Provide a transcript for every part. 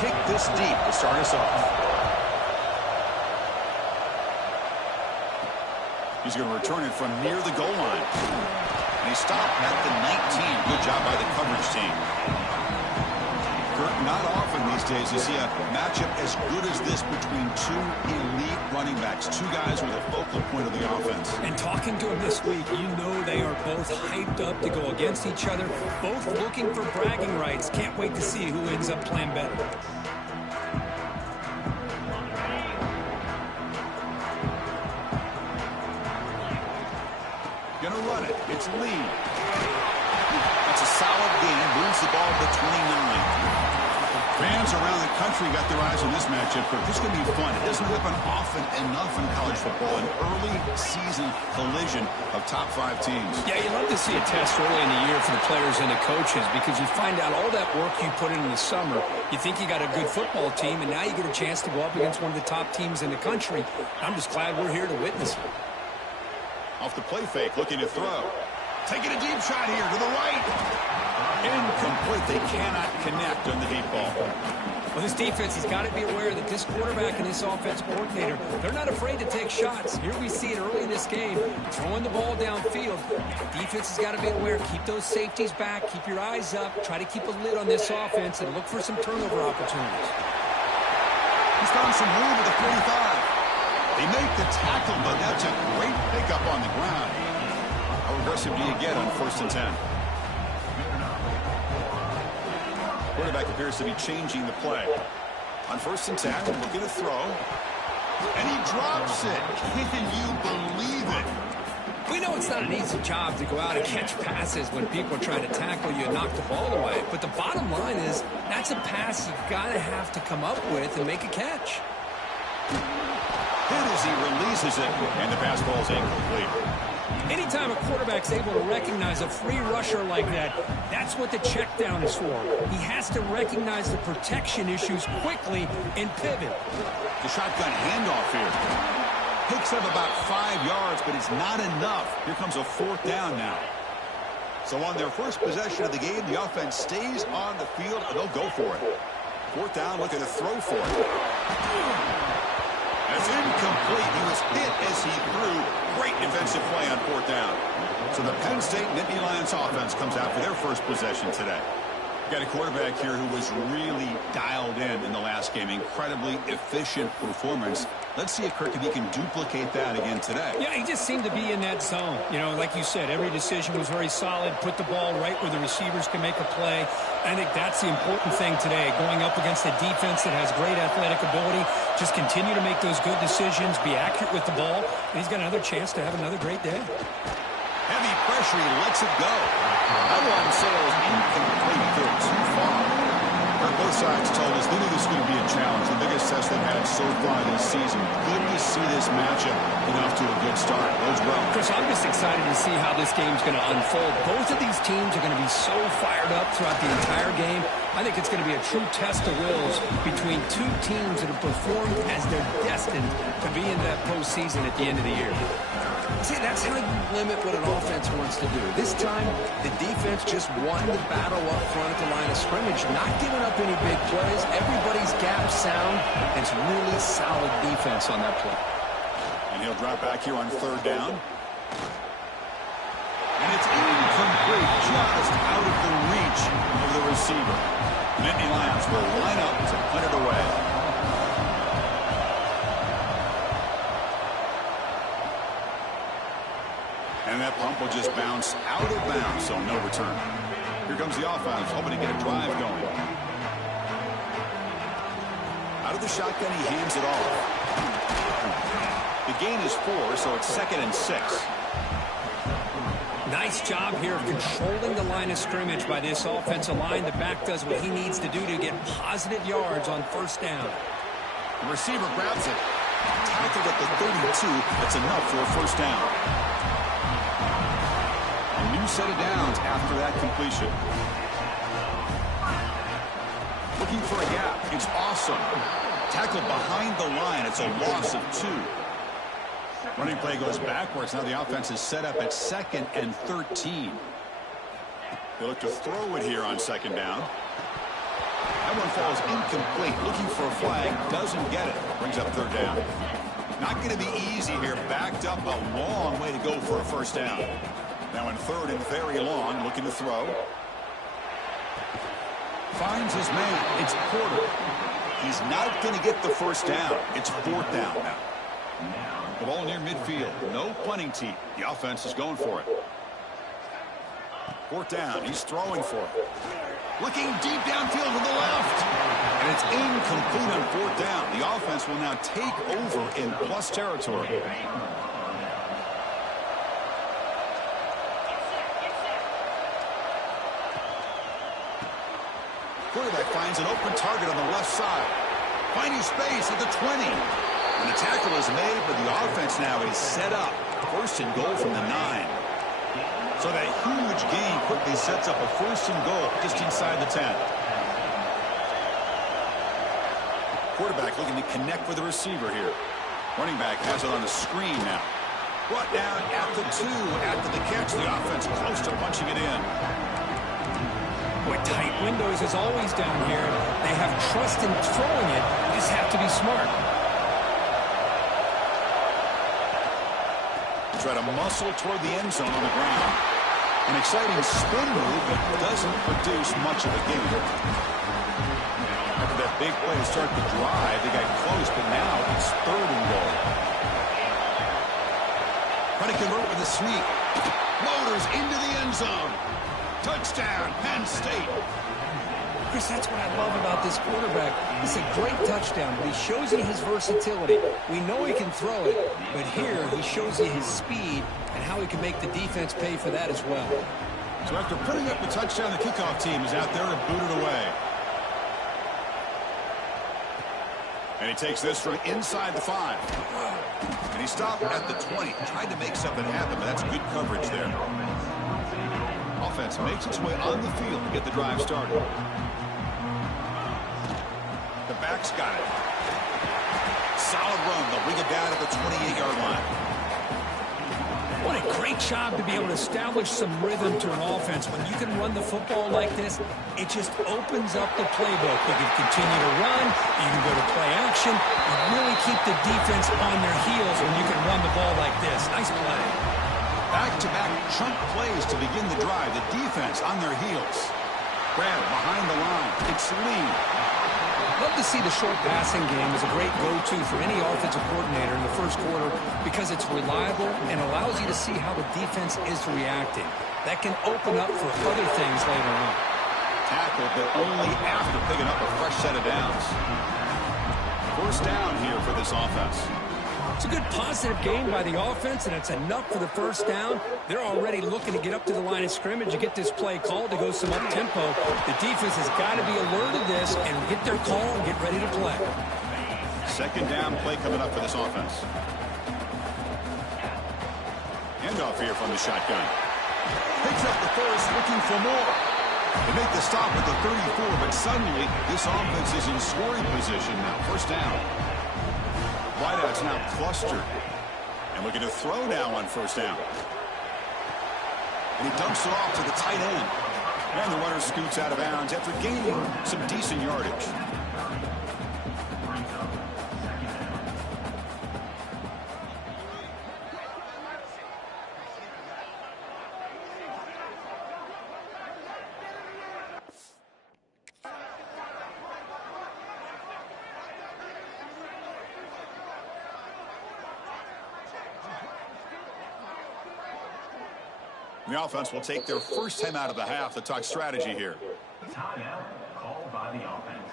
kick this deep to start us off. He's going to return it from near the goal line. And he stopped at the 19. Good job by the coverage team. Kurt, not often these days you see a matchup as good as this between two elite running backs. Two guys with a focal point of the offense. And talking to him this week, you know they are both hyped up to go against each other. Both looking for bragging rights. Can't wait to see who ends up playing better. Gonna run it. It's Lee. That's a solid gain. Moves the ball to 29. Fans around the country got their eyes on this matchup. This is going to be fun. It doesn't happen often enough in college football. An early season collision of top 5 teams. Yeah, you love to see a test early in the year for the players and the coaches because you find out all that work you put in the summer. You think you got a good football team, and now you get a chance to go up against one of the top teams in the country. I'm just glad we're here to witness it. Off the play fake, looking to throw. Taking a deep shot here to the right. Incomplete. They cannot connect on the deep ball. Well, this defense has got to be aware that this quarterback and this offense coordinator, they're not afraid to take shots. Here we see it early in this game, throwing the ball downfield. Defense has got to be aware. Keep those safeties back. Keep your eyes up. Try to keep a lid on this offense and look for some turnover opportunities. He's found some room at the 45. They make the tackle, but that's a great pickup on the ground. How aggressive do you get on 1st and 10? Quarterback appears to be changing the play. On 1st and 10, looking to throw. And he drops it. Can you believe it? We know it's not an easy job to go out and catch passes when people are trying to tackle you and knock the ball away. But the bottom line is that's a pass you've got to have to come up with and make a catch. Hit as he releases it, and the pass ball is incomplete. Anytime a quarterback's able to recognize a free rusher like that, that's what the check down is for. He has to recognize the protection issues quickly and pivot. The shotgun handoff here. Picks up about 5 yards, but it's not enough. Here comes a 4th down now. So on their first possession of the game, the offense stays on the field, and they'll go for it. 4th down, looking to throw for it. That's incomplete. He was hit as he threw. Great defensive play on 4th down. So the Penn State Nittany Lions offense comes out for their first possession today. Got a quarterback here who was really dialed in the last game. Incredibly efficient performance. Let's see if Kirk, if he can duplicate that again today. Yeah, he just seemed to be in that zone. You know, like you said, every decision was very solid. Put the ball right where the receivers can make a play. I think that's the important thing today. Going up against a defense that has great athletic ability. Just continue to make those good decisions. Be accurate with the ball. And he's got another chance to have another great day. Heavy pressure, he lets it go. I wouldn't say it was incomplete. They're too far. Both sides told us they knew this was going to be a challenge. The biggest test they've had so far this season. Good to see this matchup get off to a good start. Bodes well. Chris, I'm just excited to see how this game's going to unfold. Both of these teams are going to be so fired up throughout the entire game. I think it's going to be a true test of wills between two teams that have performed as they're destined to be in that postseason at the end of the year. See, that's how you limit what an offense wants to do. This time, the defense just won the battle up front at the line of scrimmage, not giving up any big plays. Everybody's gap sound. It's really solid defense on that play. And he'll drop back here on 3rd down. And it's incomplete, just out of the reach of the receiver. Nittany Lions will line up to put it away. And that pump will just bounce out of bounds, so no return. Here comes the offense, hoping to get a drive going. Out of the shotgun, he hands it off. The gain is 4, so it's 2nd and 6. Nice job here of controlling the line of scrimmage by this offensive line. The back does what he needs to do to get positive yards on 1st down. The receiver grabs it. Tackled at the 32. That's enough for a 1st down. A new set of downs after that completion. Looking for a gap. It's awesome. Tackled behind the line. It's a loss of 2. Running play goes backwards. Now the offense is set up at 2nd and 13. They look to throw it here on 2nd down. That one falls incomplete. Looking for a flag. Doesn't get it. Brings up third down. Not going to be easy here. Backed up a long way to go for a first down. Now in third and very long. Looking to throw. Finds his man. It's Porter. He's not going to get the first down. It's fourth down now. The ball near midfield. No punting team. The offense is going for it. Fourth down. He's throwing for it. Looking deep downfield to the left. And it's incomplete on fourth down. The offense will now take over in plus territory. Quarterback finds an open target on the left side. Finding space at the 20. And the tackle is made, but the offense now is set up. First and goal from the 9. So that huge gain quickly sets up a first and goal just inside the 10. Quarterback looking to connect with the receiver here. Running back has it on the screen now. Brought down at the 2 after the catch. The offense close to punching it in. Boy, tight windows as always down here. They have trust in throwing it. You just have to be smart. Try to muscle toward the end zone on the ground. An exciting spin move, but doesn't produce much of a gain. After that big play to start the drive, they got close, but now it's third and goal. Trying to convert with a sneak. Motors into the end zone. Touchdown, Penn State. Chris, that's what I love about this quarterback. It's a great touchdown, but he shows you his versatility. We know he can throw it, but here he shows you his speed and how he can make the defense pay for that as well. So after putting up the touchdown, the kickoff team is out there to boot it away. And he takes this from inside the 5. And he stopped at the 20. Tried to make something happen, but that's good coverage there. Offense makes its way on the field to get the drive started. The back's got it. Solid run. They'll bring it down at the 28-yard line. What a great job to be able to establish some rhythm to an offense. When you can run the football like this, it just opens up the playbook. You can continue to run. You can go to play action. You really keep the defense on their heels when you can run the ball like this. Nice play. Back-to-back chunk plays to begin the drive. The defense on their heels. Grab behind the line. It's Lee. Love to see the short passing game as a great go-to for any offensive coordinator in the first quarter because it's reliable and allows you to see how the defense is reacting. That can open up for other things later on. Tackle, but only after picking up a fresh set of downs. First down here for this offense. It's a good positive game by the offense, and it's enough for the first down. They're already looking to get up to the line of scrimmage. You get this play called to go some up-tempo. The defense has got to be alert of this and get their call and get ready to play. Second down play coming up for this offense. Handoff here from the shotgun. Picks up the first, looking for more. They make the stop at the 34, but suddenly this offense is in scoring position now. First down. Wideouts now clustered. And looking to throw now on first down. And he dumps it off to the tight end. And the runner scoots out of bounds after gaining some decent yardage. The offense will take their first time out of the half to talk strategy here. Timeout called by the offense.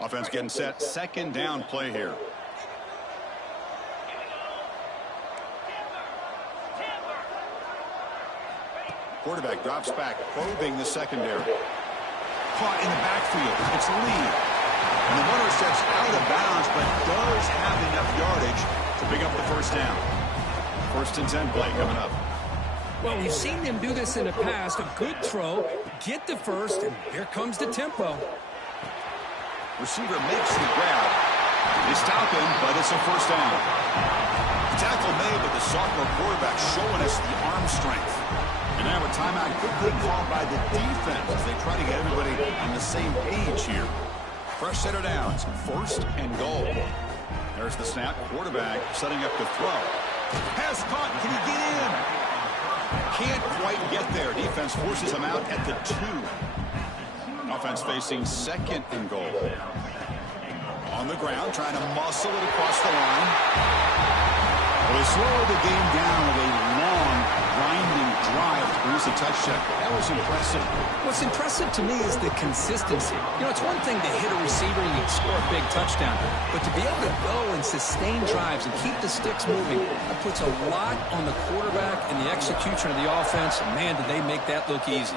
Offense getting set. Second down play here. Quarterback drops back, probing the secondary. Caught in the backfield. It's Lee. And the runner steps out of bounds, but does have enough yardage to pick up the first down. First and 10 play coming up. Well, we've seen them do this in the past. A good throw, get the first, and here comes the tempo. Receiver makes the grab. They stop him, but it's a first down. The tackle made, but the sophomore quarterback showing us the arm strength. And now a timeout quickly called by the defense as they try to get everybody on the same page here. Fresh set of downs, 1st and goal. There's the snap. Quarterback setting up to throw. Pass caught. Can he get in? Can't quite get there. Defense forces him out at the 2. Offense facing 2nd and goal. On the ground, trying to muscle it across the line. Well, they slowed the game down with a long, grinding drive to produce a touchdown. That was impressive. What's impressive to me is the consistency. You know, it's one thing to hit a receiver and you score a big touchdown, but to be able to go and sustain drives and keep the sticks moving, that puts a lot on the quarterback and the execution of the offense. And man, did they make that look easy.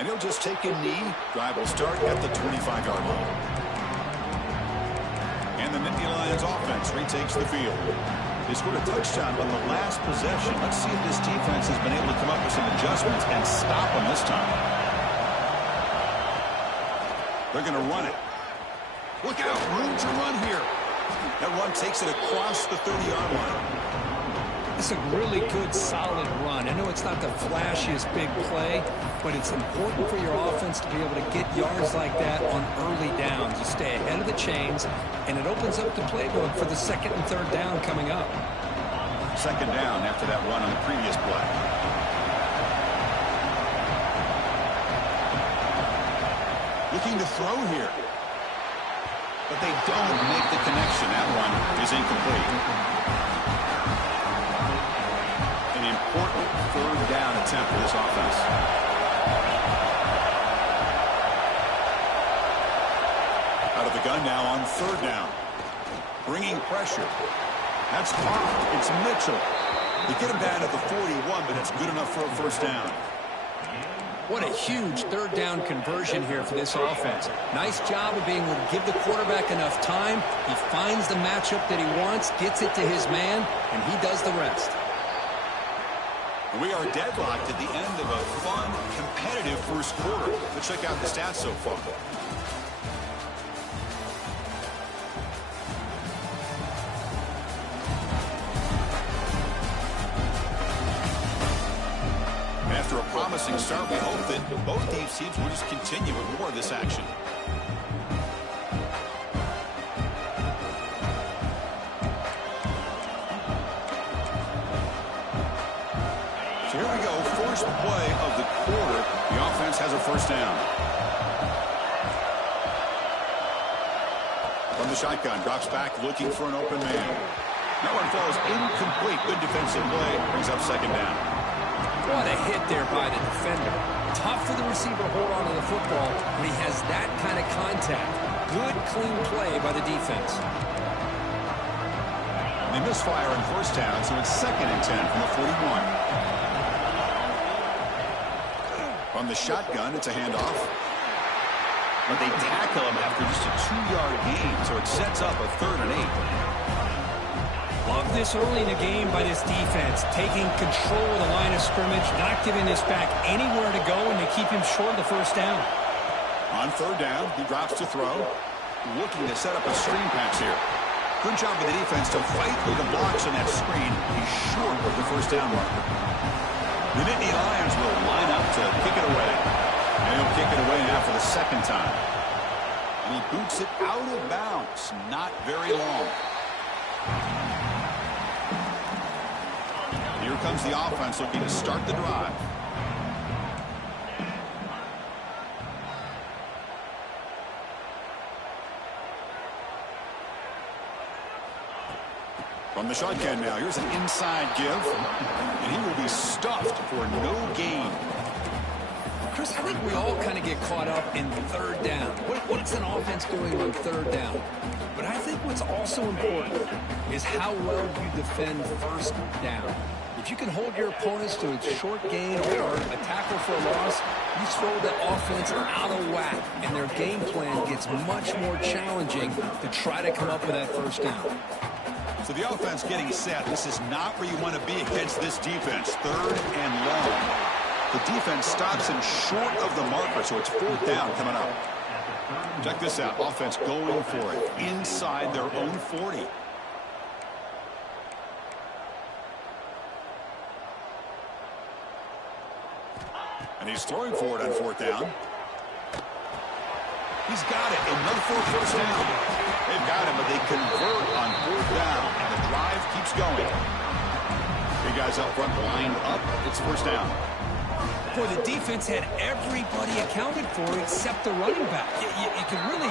And he'll just take a knee. Drive will start at the 25-yard line. And the Nittany Lions offense retakes the field. They scored a touchdown on the last possession. Let's see if this defense has been able to come up with some adjustments and stop them this time. They're going to run it. Look out, room to run here. That run takes it across the 30-yard line. It's a really good, solid run. I know it's not the flashiest big play, but it's important for your offense to be able to get yards like that on early downs. You stay ahead of the chains, and it opens up the playbook for the 2nd and 3rd down coming up. 2nd down after that run on the previous play. Looking to throw here. But they don't make the connection. That one is incomplete. An important 3rd down attempt for this offense. Out of the gun now on 3rd down. Bringing pressure. That's caught. It's Mitchell. They get him down at the 41, but it's good enough for a 1st down. What a huge 3rd down conversion here for this offense. Nice job of being able to give the quarterback enough time. He finds the matchup that he wants, gets it to his man, and he does the rest. We are deadlocked at the end of a fun, competitive 1st quarter. Let's check out the stats so far. After a promising start, we hope that both these teams will just continue with more of this action. So here we go, first play of the quarter. The offense has a 1st down. From the shotgun, drops back looking for an open man. That one falls incomplete. Good defensive play, brings up 2nd down. What a hit there by the defender. Tough for the receiver to hold on to the football when he has that kind of contact. Good, clean play by the defense. They misfire on 1st down, so it's 2nd and 10 from the 41. From the shotgun, it's a handoff. But they tackle him after just a 2-yard gain, so it sets up a 3rd and 8. Love this early in the game by this defense, taking control of the line of scrimmage, not giving this back anywhere to go, and they keep him short of the 1st down. On 3rd down, he drops to throw, looking to set up a screen pass here. Good job by the defense to fight through the blocks on that screen. He's short of the 1st down marker. The Nittany Lions will line up to kick it away. And he'll kick it away now for the 2nd time. And he boots it out of bounds. Not very long. Here comes the offense looking to start the drive. From the shotgun now, here's an inside give. And he will be stuffed for no gain. Chris, I think we all kind of get caught up in 3rd down. What's an offense doing on 3rd down? But I think what's also important is how well you defend 1st down. If you can hold your opponents to a short gain or a tackle for a loss, you throw the offense out of whack, and their game plan gets much more challenging to try to come up with that 1st down. So the offense getting set. This is not where you want to be against this defense. 3rd and long. The defense stops him short of the marker, so it's 4th down coming up. Check this out. Offense going for it inside their own 40. And he's throwing for it on 4th down. He's got it. Enough for a first down. They've got him, but they convert on 4th down. And the drive keeps going. Big guys up front lined up. It's first down. Boy, the defense had everybody accounted for except the running back. You can really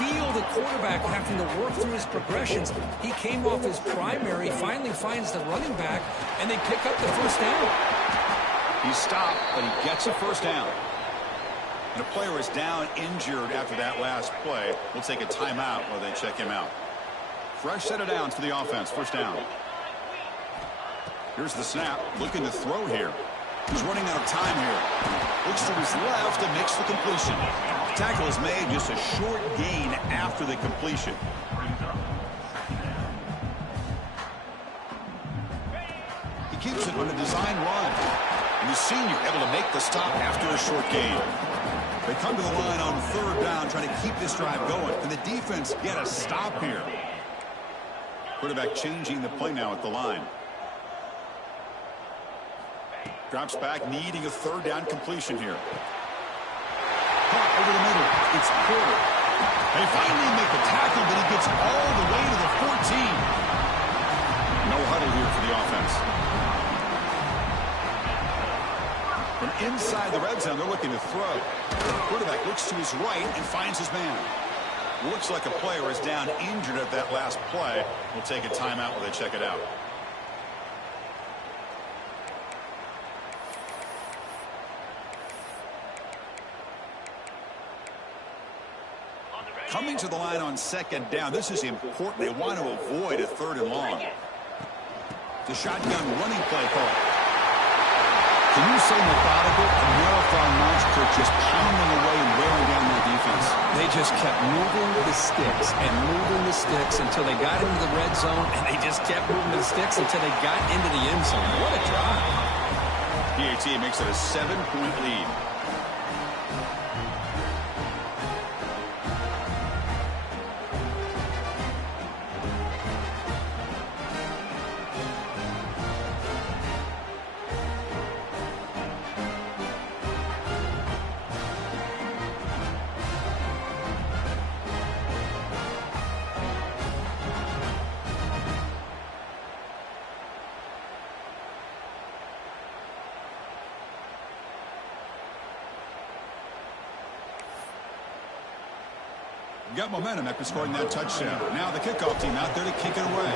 feel the quarterback having to work through his progressions. He came off his primary, finally finds the running back, and they pick up the first down. He's stopped, but he gets a first down. And a player is down injured after that last play. We'll take a timeout while they check him out. Fresh set of downs for the offense. First down. Here's the snap. Looking to throw here. He's running out of time here. Looks to his left and makes the completion. The tackle is made, just a short gain after the completion. He keeps it on a design run. And the senior able to make the stop after a short gain. They come to the line on 3rd down, trying to keep this drive going. Can the defense get a stop here? Quarterback changing the play now at the line. Drops back, needing a 3rd down completion here. Caught over the middle. It's Porter. They finally make the tackle, but he gets all the way to the 14. No huddle here for the offense. From inside the red zone, they're looking to throw. The quarterback looks to his right and finds his man. Looks like a player is down injured at that last play. We'll take a timeout while they check it out. Coming to the line on 2nd down. This is important. They want to avoid a 3rd and long. The shotgun running play call. Can you say methodical? A marathon launch coach just pounding away and wearing down their defense. They just kept moving the sticks and moving the sticks until they got into the red zone, and they just kept moving the sticks until they got into the end zone. What a drive. PAT makes it a 7-point lead. Got momentum after scoring that touchdown. Now the kickoff team out there to kick it away.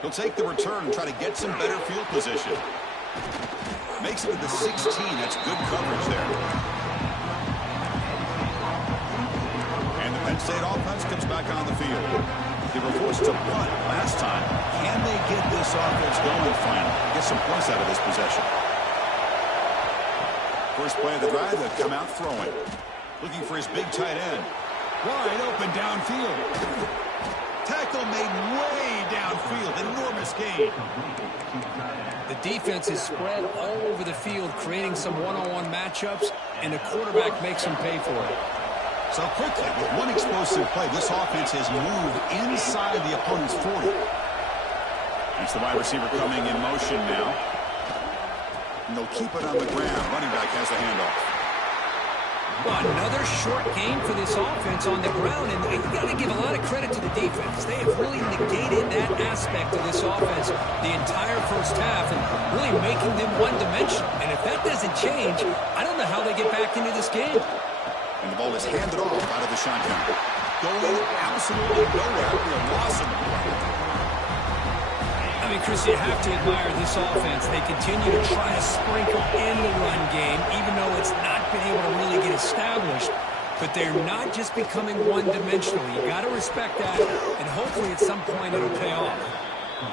He'll take the return and try to get some better field position. Makes it to the 16. That's good coverage there. And the Penn State offense comes back on the field. They were forced to punt last time. Can they get this offense going finally? Get some points out of this possession. First play of the drive, they'll come out throwing. Looking for his big tight end. Wide open downfield. Tackle made way downfield. Enormous gain. The defense is spread all over the field, creating some one-on-one matchups, and the quarterback makes them pay for it. So quickly, with one explosive play, this offense has moved inside the opponent's 40. It's the wide receiver coming in motion now. And they'll keep it on the ground. Running back has the handoff. Well, another short game for this offense on the ground, and you got to give a lot of credit to the defense. They have really negated that aspect of this offense the entire first half and really making them one-dimensional. And if that doesn't change, I don't know how they get back into this game. And the ball is handed off out of the shotgun. Going absolutely nowhere. A loss of the play. I mean, Chris, you have to admire this offense. They continue to try to sprinkle in the run game, even though it's not been able to really get established. But they're not just becoming one-dimensional. You got to respect that, and hopefully at some point it'll pay off.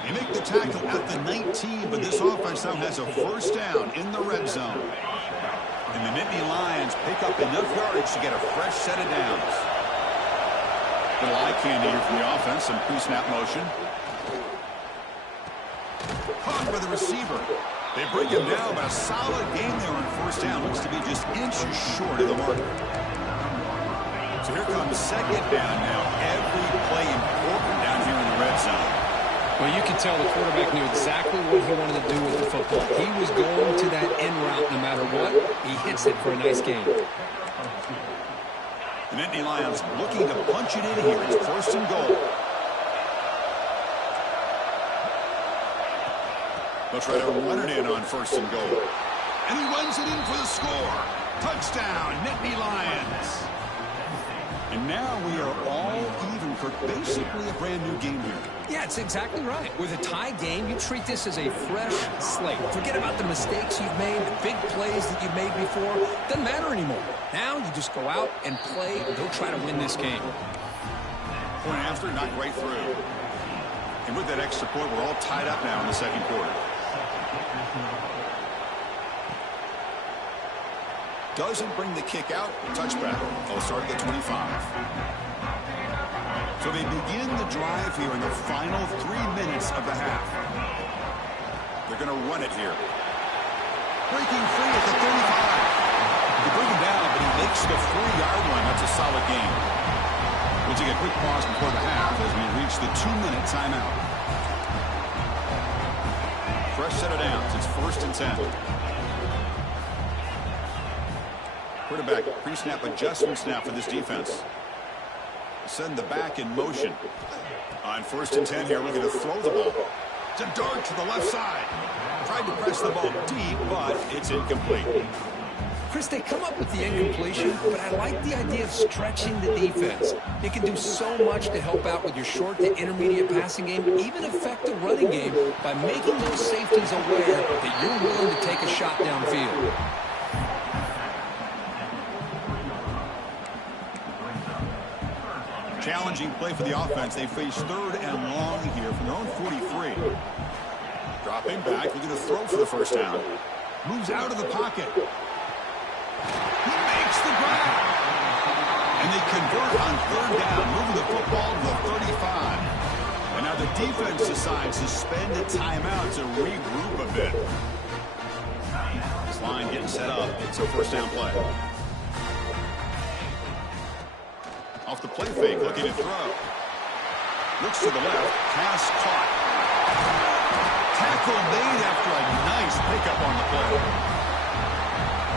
You make the tackle at the 19, but this offense now has a first down in the red zone. And the Nittany Lions pick up enough yardage to get a fresh set of downs. Little eye candy here from the offense, some pre-snap motion. Caught by the receiver. They bring him down, but a solid game there on first down. Looks to be just inches short of the marker. So here comes second down now. Every play important down here in the red zone. Well, you can tell the quarterback knew exactly what he wanted to do with the football. He was going to that end route no matter what. He hits it for a nice gain. The Nittany Lions looking to punch it in here. It's first and goal. They'll try to run it in on first and goal. And he runs it in for the score. Touchdown, Nittany Lions. And now we are all even for basically a brand new game here. Yeah, it's exactly right. With a tie game, you treat this as a fresh slate. Forget about the mistakes you've made, the big plays that you've made before. Doesn't matter anymore. Now you just go out and play and go try to win this game. Point after, not right through. And with that extra point, we're all tied up now in the second quarter. Doesn't bring the kick out. Touchback. They'll start at the 25. So they begin the drive here in the final 3 minutes of the half. They're going to run it here. Breaking free at the 35. They bring him down, but he makes the 4-yard line. That's a solid gain. We'll take a quick pause before the half as we reach the 2-minute timeout. Fresh set of downs. It's first and 10. Quarterback pre-snap adjustments now for this defense. Send the back in motion. On first and 10 here, looking to throw the ball. It's a dart to the left side. Tried to press the ball deep, but it's incomplete. Chris, they come up with the incompletion, but I like the idea of stretching the defense. It can do so much to help out with your short to intermediate passing game, even affect the running game by making those safeties aware that you're willing to take a shot downfield. Challenging play for the offense. They face third and long here from their own 43. Dropping back, looking to throw for the first down. Moves out of the pocket. He makes the grab. And they convert on third down, moving the football to the 35. And now the defense decides to spend a timeout to regroup a bit. This line getting set up. It's a first down play. Off the play fake, looking to throw. Looks to the left, pass caught. Tackle made after a nice pickup on the play.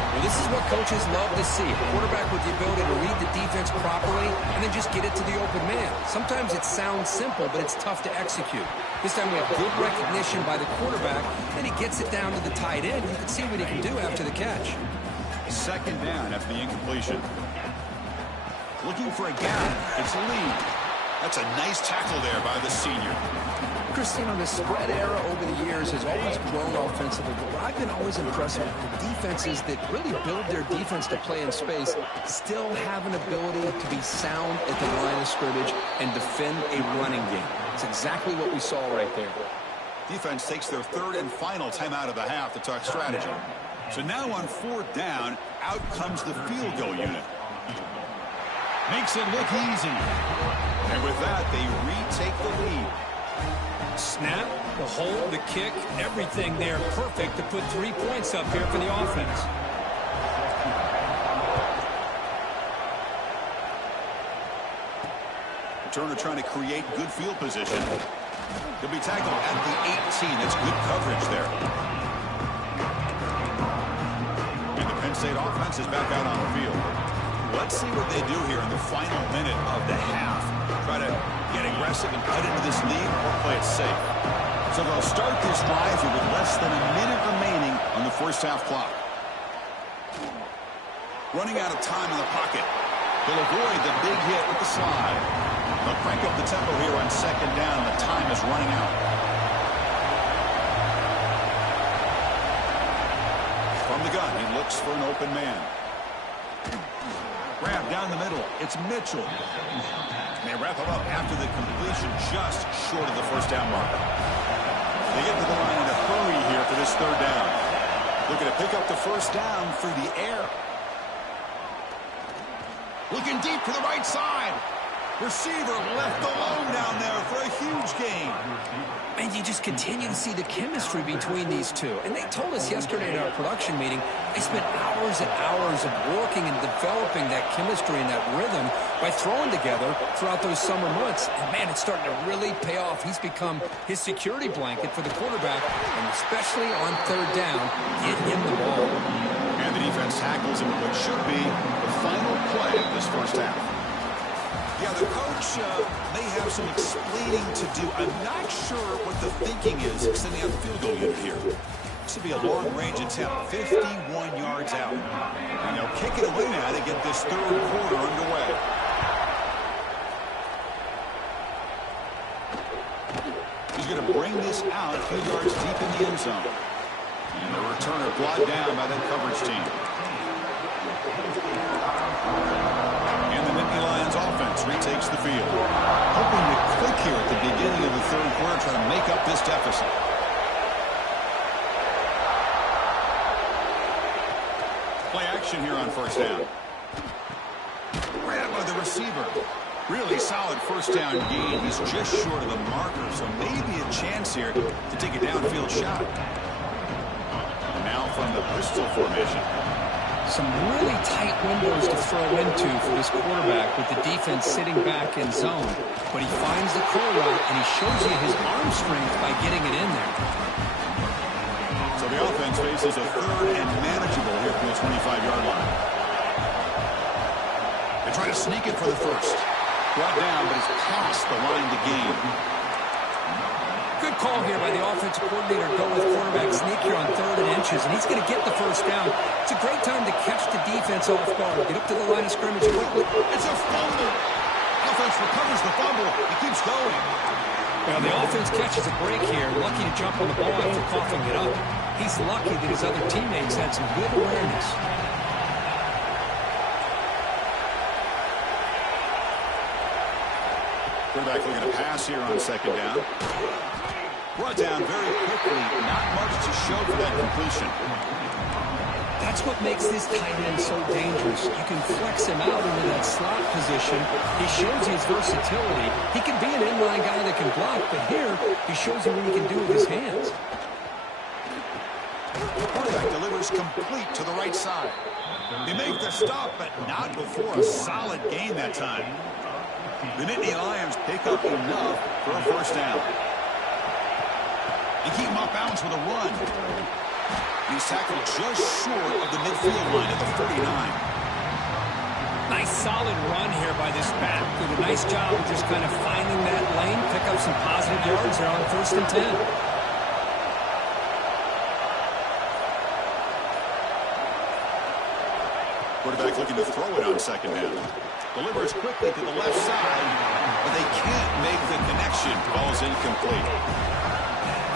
Well, this is what coaches love to see. A quarterback with the ability to read the defense properly and then just get it to the open man. Sometimes it sounds simple, but it's tough to execute. This time we have good recognition by the quarterback, and he gets it down to the tight end. You can see what he can do after the catch. Second down after the incompletion. Looking for a gap. It's Lee. That's a nice tackle there by the senior. Christine, the spread era over the years has always grown offensively, but what I've been always impressed with the defenses that really build their defense to play in space still have an ability to be sound at the line of scrimmage and defend a running game. It's exactly what we saw right there. Defense takes their third and final timeout of the half to talk strategy. So now on fourth down, out comes the field goal unit. Makes it look easy. And with that, they retake the lead. Snap, the hold, the kick, everything there perfect to put 3 points up here for the offense. Turner trying to create good field position. He'll be tackled at the 18. That's good coverage there. And the Penn State offense is back out on the field. Let's see what they do here in the final minute of the half. Try to get aggressive and cut into this lead or play it safe. So they'll start this drive here with less than a minute remaining on the first half clock. Running out of time in the pocket. They'll avoid the big hit with the slide. They'll crank up the tempo here on second down. The time is running out. From the gun, he looks for an open man. Grab down the middle. It's Mitchell. And they wrap him up after the completion just short of the first down mark. They get to the line in a hurry here for this third down. Looking to pick up the first down through the air. Looking deep to the right side. Receiver left alone down there for a huge gain. And you just continue to see the chemistry between these two. And they told us yesterday at our production meeting, they spent hours and hours of working and developing that chemistry and that rhythm by throwing together throughout those summer months. And, man, it's starting to really pay off. He's become his security blanket for the quarterback, and especially on third down, get him the ball. And the defense tackles him with what should be the final play of this first half. Yeah, the coach may have some explaining to do. I'm not sure what the thinking is extending out the field goal unit here. This will be a long-range attempt, 51 yards out. And they'll kick it away now to get this third quarter underway. He's going to bring this out a few yards deep in the end zone. And the returner brought down by that coverage team. Lions offense retakes the field. Hoping to click here at the beginning of the third quarter, trying to make up this deficit. Play action here on first down. Grabbed by the receiver. Really solid first down gain. He's just short of the marker, so maybe a chance here to take a downfield shot. And now from the pistol formation. Some really tight windows to throw into for this quarterback with the defense sitting back in zone. But he finds the curl route, and he shows you his arm strength by getting it in there. So the offense faces a third and manageable here from the 25-yard line. They try to sneak it for the first. Brought down, but it's past the line to gain. Good call here by the offensive coordinator. Go with quarterback sneak here on 3rd and inches, and he's going to get the first down. It's a great time to catch the defense off guard. Get up to the line of scrimmage quickly. It's a fumble. Offense recovers the fumble. He keeps going. Well, the offense catches a break here. Lucky to jump on the ball after coughing it up. He's lucky that his other teammates had some good awareness. Quarterback looking to pass here on second down. Brought down very quickly. Not much to show for that completion. That's what makes this tight end so dangerous. You can flex him out into that slot position. He shows his versatility. He can be an inline guy that can block, but here he shows you what he can do with his hands. Quarterback delivers complete to the right side. They make the stop, but not before a solid gain that time. The Nittany Lions pick up enough for a first down. They keep him off balance with a run. He's tackled just short of the midfield line at the 49. Nice solid run here by this back. Did a nice job of just kind of finding that lane, pick up some positive yards there on 1st and 10. Quarterback looking to throw it on second down. Delivers quickly to the left side, but they can't make the connection. Ball's incomplete.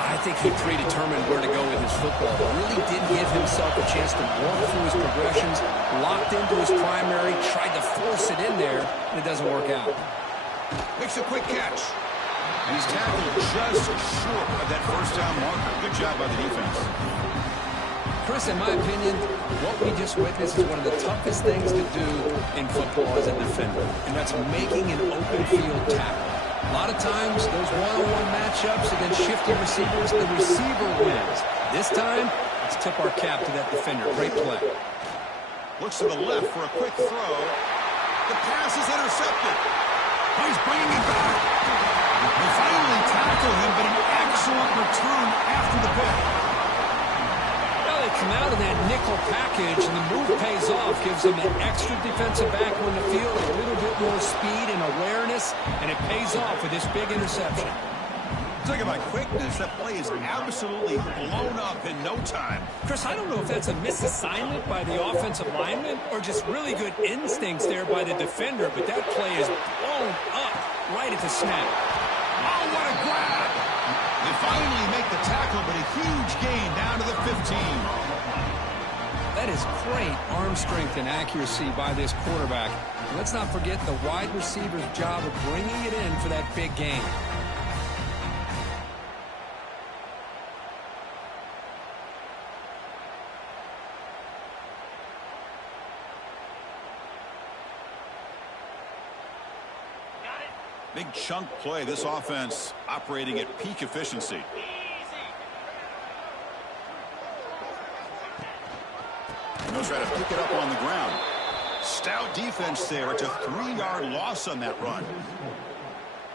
I think he predetermined where to go with his football. Really did give himself a chance to walk through his progressions, locked into his primary, tried to force it in there, and it doesn't work out. Makes a quick catch. And he's tackled just short of that first down marker. Good job by the defense. Chris, in my opinion, what we just witnessed is one of the toughest things to do in football as a defender, and that's making an open field tackle. A lot of times, those one-on-one matchups against shifty receivers, the receiver wins. This time, let's tip our cap to that defender. Great play. Looks to the left for a quick throw. The pass is intercepted. He's bringing it back. They finally tackle him, but an excellent return after the pick. They come out in that nickel package, and the move pays off, gives them an extra defensive back on the field, a little bit more speed and awareness, and it pays off with this big interception. Talking about quickness, that play is absolutely blown up in no time. Chris, I don't know if that's a misassignment by the offensive lineman or just really good instincts there by the defender, but that play is blown up right at the snap. Oh, what a grab! They finally make the tackle, but a huge gain down to the 15. That is great arm strength and accuracy by this quarterback. And let's not forget the wide receiver's job of bringing it in for that big gain. Big chunk play. This offense operating at peak efficiency. And they'll try to pick it up on the ground. Stout defense there. It's a 3-yard loss on that run.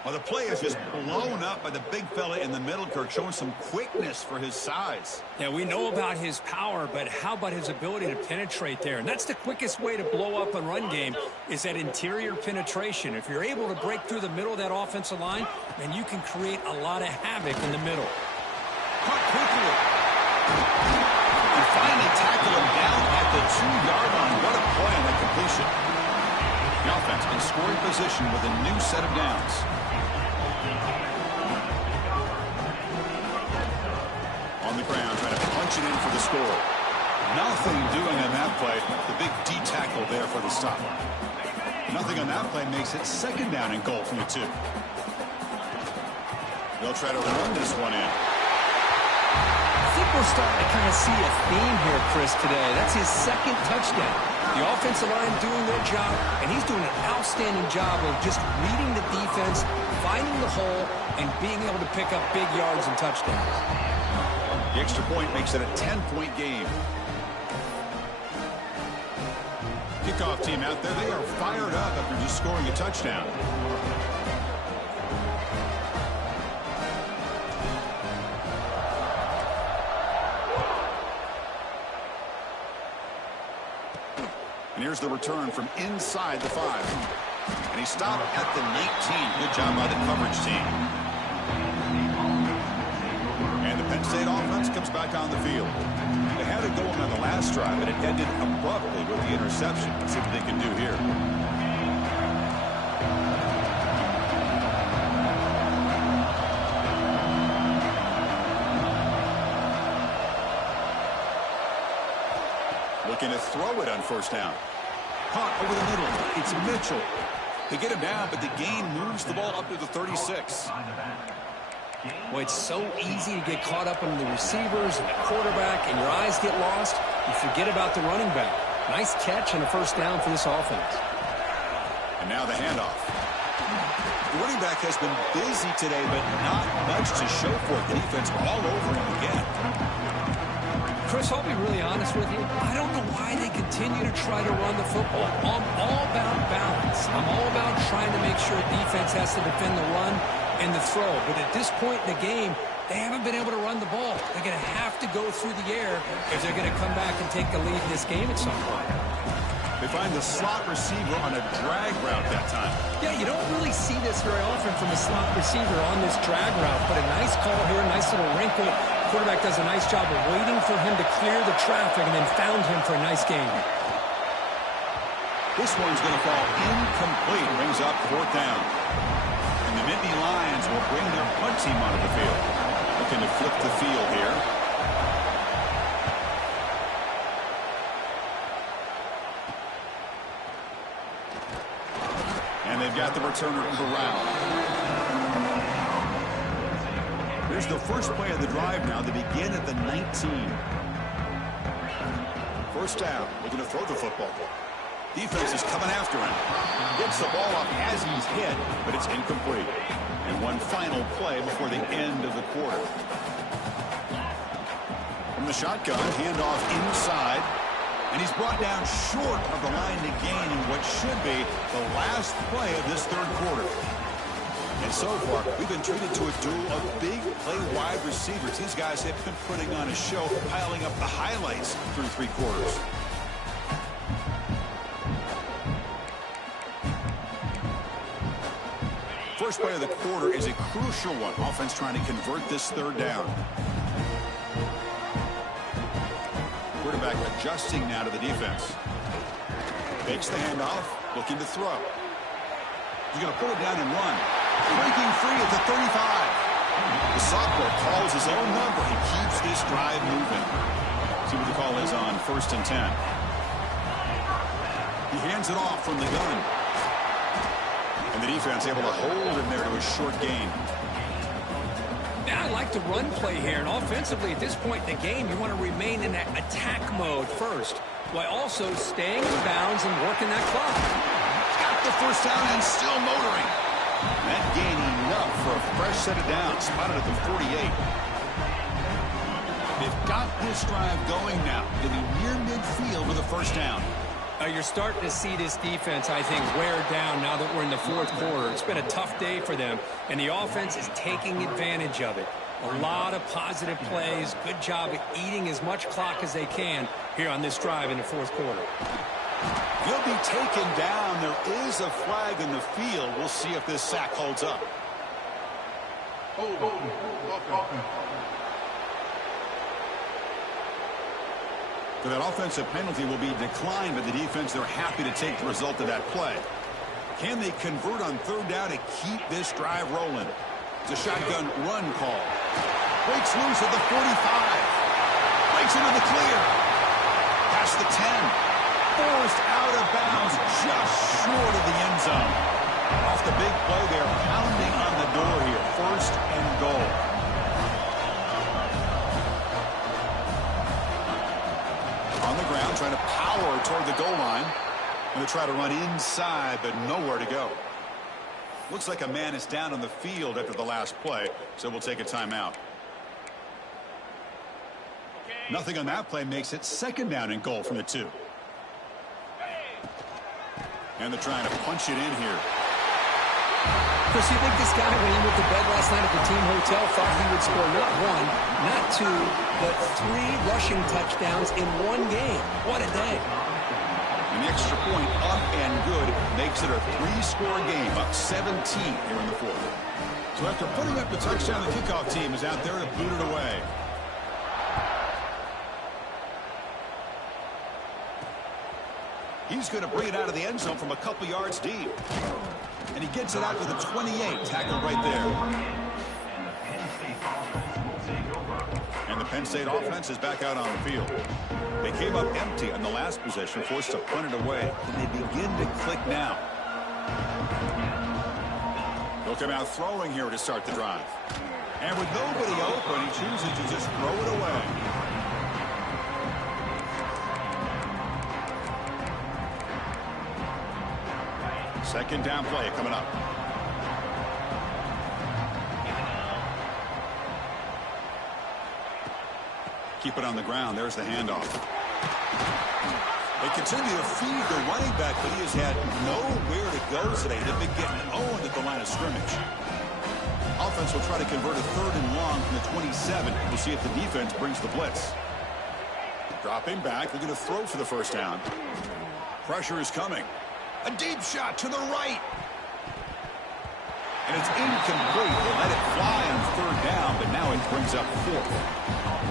Well, the play is just blown up by the big fella in the middle, Kirk, showing some quickness for his size. Yeah, we know about his power, but how about his ability to penetrate there? And that's the quickest way to blow up a run game, is that interior penetration. If you're able to break through the middle of that offensive line, then you can create a lot of havoc in the middle. Caught quickly. And finally tackle him down at the 2-yard line. What a play on that completion. The offense in scoring position with a new set of downs. On the ground, trying to punch it in for the score. Nothing doing on that play. The big D tackle there for the stop. Nothing on that play makes it second down and goal from the 2. They'll try to run this one in. I think we're starting to kind of see a theme here, Chris, today. That's his second touchdown. The offensive line doing their job, and he's doing an outstanding job of just reading the defense, finding the hole, and being able to pick up big yards and touchdowns. The extra point makes it a 10-point game. Kickoff team out there, they are fired up after just scoring a touchdown. And here's the return from inside the 5. And he stopped at the 19. Good job by the coverage team. And the Penn State offense comes back on the field. They had it going on the last drive, but it ended abruptly with the interception. Let's see what they can do here. Looking to throw it on first down. Caught over the middle. It's Mitchell. They get him down, but the gain moves the ball up to the 36. Well, it's so easy to get caught up in the receivers and the quarterback, and your eyes get lost. You forget about the running back. Nice catch and a first down for this offense. And now the handoff. The running back has been busy today, but not much to show for it. The defense all over him again. Chris, I'll be really honest with you. I don't know why they continue to try to run the football. I'm all about balance. I'm all about trying to make sure defense has to defend the run and the throw. But at this point in the game, they haven't been able to run the ball. They're going to have to go through the air if they're going to come back and take the lead in this game at some point. They find the slot receiver on a drag route that time. Yeah, you don't really see this very often from a slot receiver on this drag route. But a nice call here, nice little wrinkle. Quarterback does a nice job of waiting for him to clear the traffic and then found him for a nice gain. This one's going to fall incomplete. Brings up fourth down. And the Nittany Lions will bring their punt team onto the field. Looking to flip the field here. And they've got the returner Corral. Here's the first play of the drive now. They begin at the 19. First down. Looking to throw the football. Defense is coming after him. Gets the ball up as he's hit, but it's incomplete. And one final play before the end of the quarter. From the shotgun, handoff inside. And he's brought down short of the line to gain in what should be the last play of this third quarter. And so far, we've been treated to a duel of big play wide receivers. These guys have been putting on a show, piling up the highlights through 3 quarters. First play of the quarter is a crucial one. Offense trying to convert this third down. Quarterback adjusting now to the defense. Takes the handoff, looking to throw. He's going to pull it down and run. Breaking free at the 35. The sophomore calls his own number. He keeps this drive moving. See what the call is on 1st and 10. He hands it off from the gun. And the defense able to hold him there to a short gain. Now I like the run play here. And offensively, at this point in the game, you want to remain in that attack mode first, while also staying in bounds and working that clock. Got the first down and still motoring. That gain enough for a fresh set of downs, spotted at the 48. They've got this drive going now. They'll be near midfield with a first down. You're starting to see this defense, I think, wear down now that we're in the fourth quarter. It's been a tough day for them, and the offense is taking advantage of it. A lot of positive plays. Good job of eating as much clock as they can here on this drive in the fourth quarter. He'll be taken down. There is a flag in the field. We'll see if this sack holds up. So that offensive penalty will be declined, but the defense, they're happy to take the result of that play. Can they convert on third down to keep this drive rolling? It's a shotgun run call. Breaks loose at the 45. Breaks into the clear. Past the 10. Forced out of bounds just short of the end zone. Off the big play, they're pounding on the door here. First and goal. On the ground, trying to power toward the goal line. Going to try to run inside, but nowhere to go. Looks like a man is down on the field after the last play, so we'll take a timeout. Nothing on that play makes it second down and goal from the 2. And they're trying to punch it in here. Chris, you think this guy, when he went to bed last night at the team hotel, thought he would score not 1, not 2, but 3 rushing touchdowns in one game? What a day. And the extra point up and good makes it a 3-score game, up 17 here in the fourth. So after putting up the touchdown, the kickoff team is out there to boot it away. He's going to bring it out of the end zone from a couple yards deep. And he gets it out to the 28, tackled right there. And the Penn State offense is back out on the field. They came up empty on the last possession, forced to punt it away. And they begin to click now. They'll come out throwing here to start the drive. And with nobody open, he chooses to just throw it away. Second down play coming up. Keep it on the ground. There's the handoff. They continue to feed the running back, but he has had nowhere to go today. They've been getting owned at the line of scrimmage. Offense will try to convert a third and long from the 27. We'll see if the defense brings the blitz. Dropping back. They're going to throw for the first down. Pressure is coming. A deep shot to the right. And it's incomplete. They let it fly on third down, but now it brings up fourth.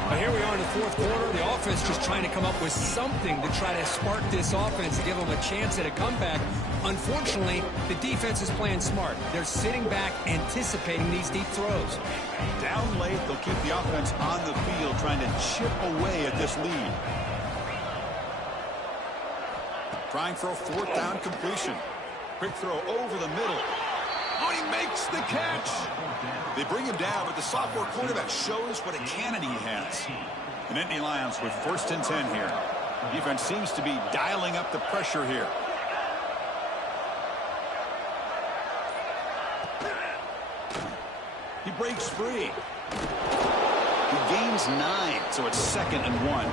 But here we are in the fourth quarter. The offense just trying to come up with something to try to spark this offense to give them a chance at a comeback. Unfortunately, the defense is playing smart. They're sitting back, anticipating these deep throws. Down late, they'll keep the offense on the field, trying to chip away at this lead. Trying for a fourth down completion. Quick throw over the middle. Oh, he makes the catch. They bring him down, but the sophomore quarterback shows what a cannon he has. The Nittany Lions with first and 10 here. Defense seems to be dialing up the pressure here. He breaks free. He gains 9, so it's second and 1.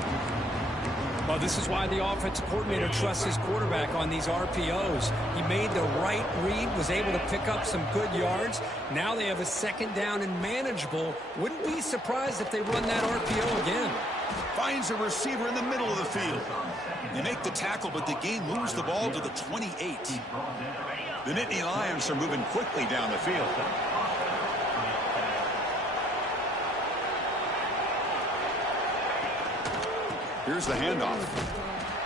Well, this is why the offensive coordinator trusts his quarterback on these RPOs. He made the right read, was able to pick up some good yards. Now they have a second down and manageable. Wouldn't be surprised if they run that RPO again. Finds a receiver in the middle of the field. They make the tackle, but the game moves the ball to the 28. The Nittany Lions are moving quickly down the field. Here's the handoff.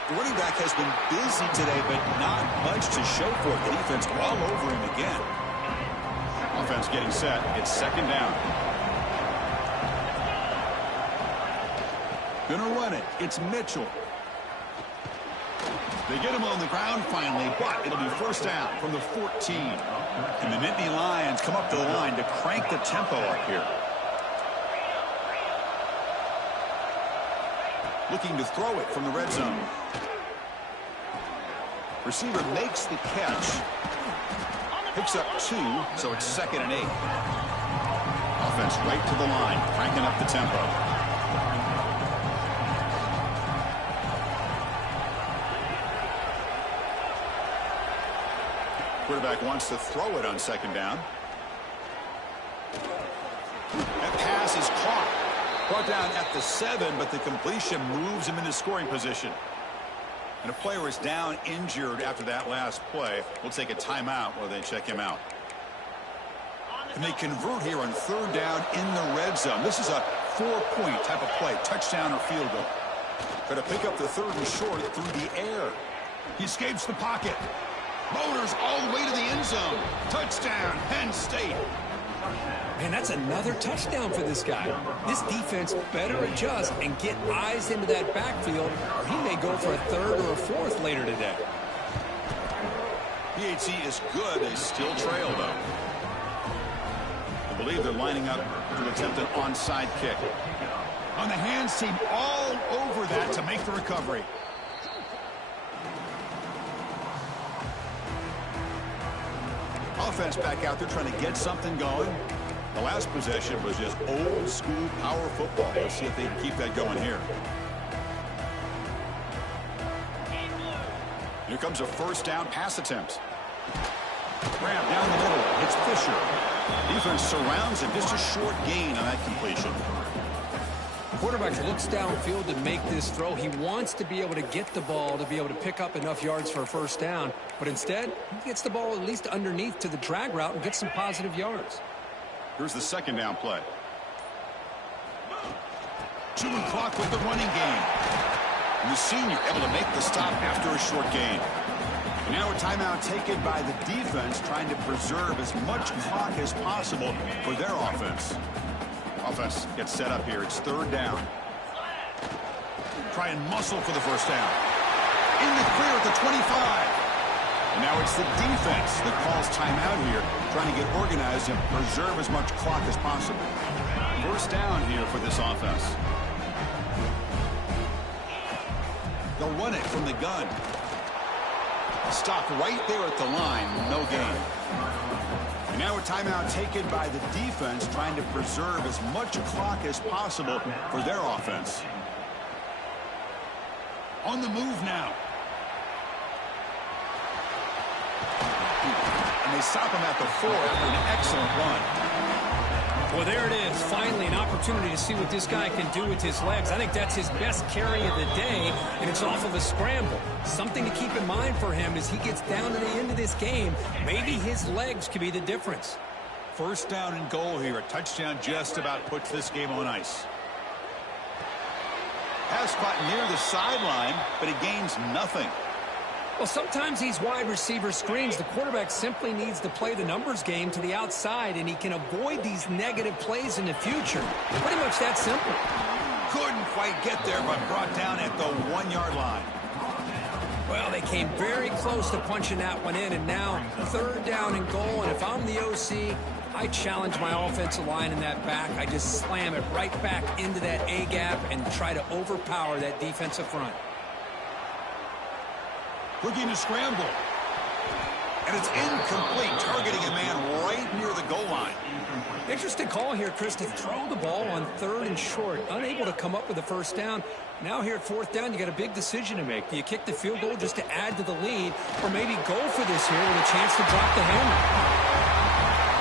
The running back has been busy today, but not much to show for it. The defense all over him again. Offense getting set. It's second down. Gonna run it. It's Mitchell. They get him on the ground finally, but it'll be first down from the 14. And the Nittany Lions come up to the line to crank the tempo up here. Looking to throw it from the red zone. Receiver makes the catch. Picks up 2, so it's 2nd and 8. Offense right to the line, cranking up the tempo. Quarterback wants to throw it on 2nd down. That pass is caught. Brought down at the 7, but the completion moves him into scoring position. And a player is down injured after that last play. We'll take a timeout while they check him out. And they convert here on 3rd down in the red zone. This is a 4-point type of play, touchdown or field goal. Got to pick up the 3rd and short through the air. He escapes the pocket. Motors all the way to the end zone. Touchdown, Penn State. Man, that's another touchdown for this guy. This defense better adjust and get eyes into that backfield, or he may go for a 3rd or a 4th later today. PHC is good. They still trail, though. I believe they're lining up to attempt an onside kick. On the hands team, all over that to make the recovery. Offense back out there trying to get something going. The last possession was just old school power football. Let's see if they can keep that going here. Here comes a 1st down pass attempt. Grab down the middle. It's Fisher. Defense surrounds him. Just a short gain on that completion. The quarterback looks downfield to make this throw. He wants to be able to get the ball to be able to pick up enough yards for a 1st down. But instead, he gets the ball at least underneath to the drag route and gets some positive yards. Here's the 2nd down play. Chewing clock with the running game. And the senior able to make the stop after a short gain. And now a timeout taken by the defense, trying to preserve as much clock as possible for their offense. Offense gets set up here. It's 3rd down. Try and muscle for the 1st down. In the clear at the 25. And now it's the defense that calls timeout here, trying to get organized and preserve as much clock as possible. 1st down here for this offense. They'll run it from the gun. Stop right there at the line. No gain. And now a timeout taken by the defense, trying to preserve as much clock as possible for their offense. On the move now. And they stop him at the 4 after an excellent run. Well, there it is. Finally, an opportunity to see what this guy can do with his legs. I think that's his best carry of the day, and it's off of a scramble. Something to keep in mind for him as he gets down to the end of this game. Maybe his legs could be the difference. 1st down and goal here. A touchdown just about puts this game on ice. Pass caught near the sideline, but he gains nothing. Well, sometimes these wide receiver screens, the quarterback simply needs to play the numbers game to the outside, and he can avoid these negative plays in the future. Pretty much that simple. Couldn't quite get there, but brought down at the 1-yard line. Well, they came very close to punching that one in, and now 3rd down and goal. And if I'm the OC, I challenge my offensive line in that back. I just slam it right back into that A-gap and try to overpower that defensive front. Looking to scramble. And it's incomplete, targeting a man right near the goal line. Interesting call here, Chris, to throw the ball on 3rd and short. Unable to come up with a 1st down. Now here at 4th down, you got a big decision to make. Do you kick the field goal just to add to the lead, or maybe go for this here with a chance to drop the hammer?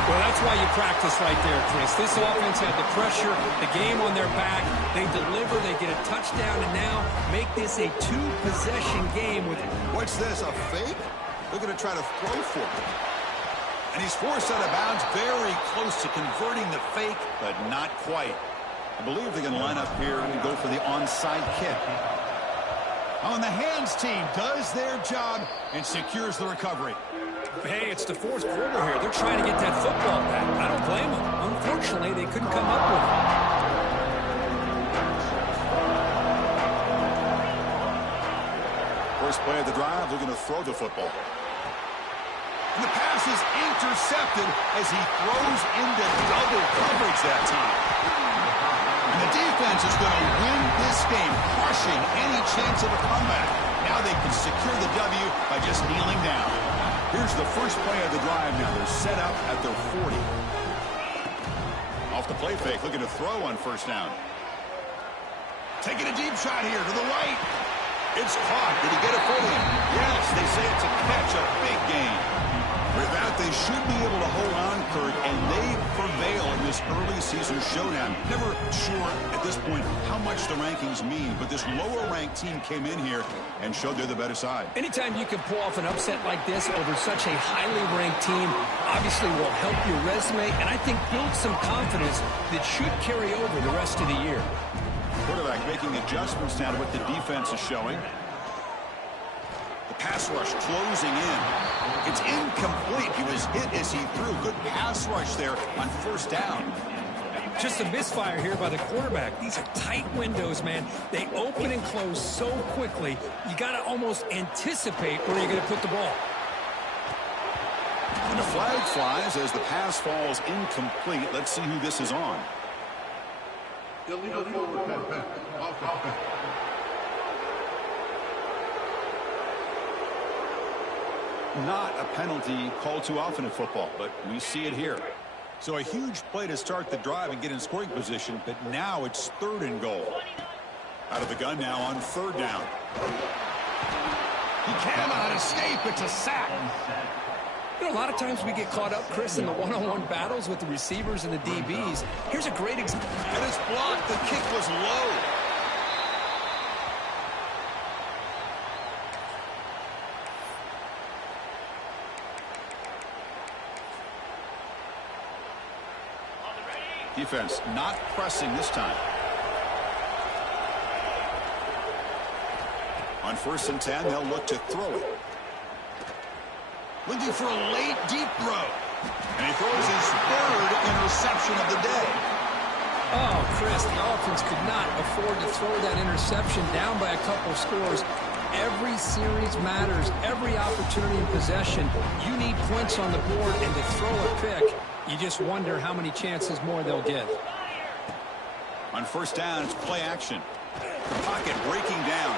Well, that's why you practice right there, Chris. This offense had the pressure, the game on their back. They deliver, they get a touchdown, and now make this a 2-possession game with... What's this, a fake? They're going to try to throw for it. And he's forced out of bounds, very close to converting the fake, but not quite. I believe they're going to line up here and go for the onside kick. On the hands team does their job and secures the recovery. Hey, it's the 4th quarter here. They're trying to get that football back. I don't blame them. Unfortunately, they couldn't come up with it. First play of the drive, they're going to throw the football. And the pass is intercepted as he throws into double coverage that time. And the defense is going to win this game, crushing any chance of a comeback. Now they can secure the W by just kneeling down. Here's the first play of the drive now. They're set up at their 40. Off the play fake, looking to throw on first down. Taking a deep shot here to the right. It's caught. Did he get a foot in? Yes, they say it's a catch, a big gain. With that, they should be able to hold on, Kurt, and they prevail in this early season showdown. Never sure at this point how much the rankings mean, but this lower-ranked team came in here and showed they're the better side. Anytime you can pull off an upset like this over such a highly ranked team, obviously will help your resume, and I think build some confidence that should carry over the rest of the year. Quarterback making adjustments now to what the defense is showing. The pass rush closing in. It's incomplete. He was hit as he threw. Good pass rush there on first down. Just a misfire here by the quarterback. These are tight windows, man. They open and close so quickly, you got to almost anticipate where you're going to put the ball. And the flag flies as the pass falls incomplete. Let's see who this is on. Illegal forward, offense. Not a penalty called too often in football, but we see it here. So a huge play to start the drive and get in scoring position, but now it's 3rd and goal. Out of the gun now on 3rd down. He cannot escape. It's a sack. You know, a lot of times we get caught up, Chris, in the one-on-one battles with the receivers and the DBs. Here's a great example. And it's blocked. The kick was low. Defense not pressing this time. On 1st and 10, they'll look to throw it. Looking for a late, deep throw. And he throws his 3rd interception of the day. Oh, Chris, the offense could not afford to throw that interception down by a couple scores. Every series matters. Every opportunity in possession. You need points on the board, and to throw a pick, you just wonder how many chances more they'll get. On 1st down, it's play action. The pocket breaking down.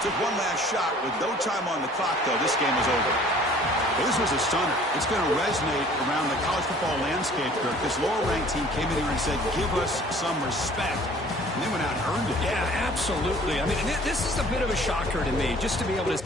Took one last shot with no time on the clock, though. This game is over. Well, this was a stunner. It's going to resonate around the college football landscape, Kirk. This lower-ranked team came in here and said, give us some respect. And they went out and earned it. Yeah, absolutely. I mean, this is a bit of a shocker to me, just to be able to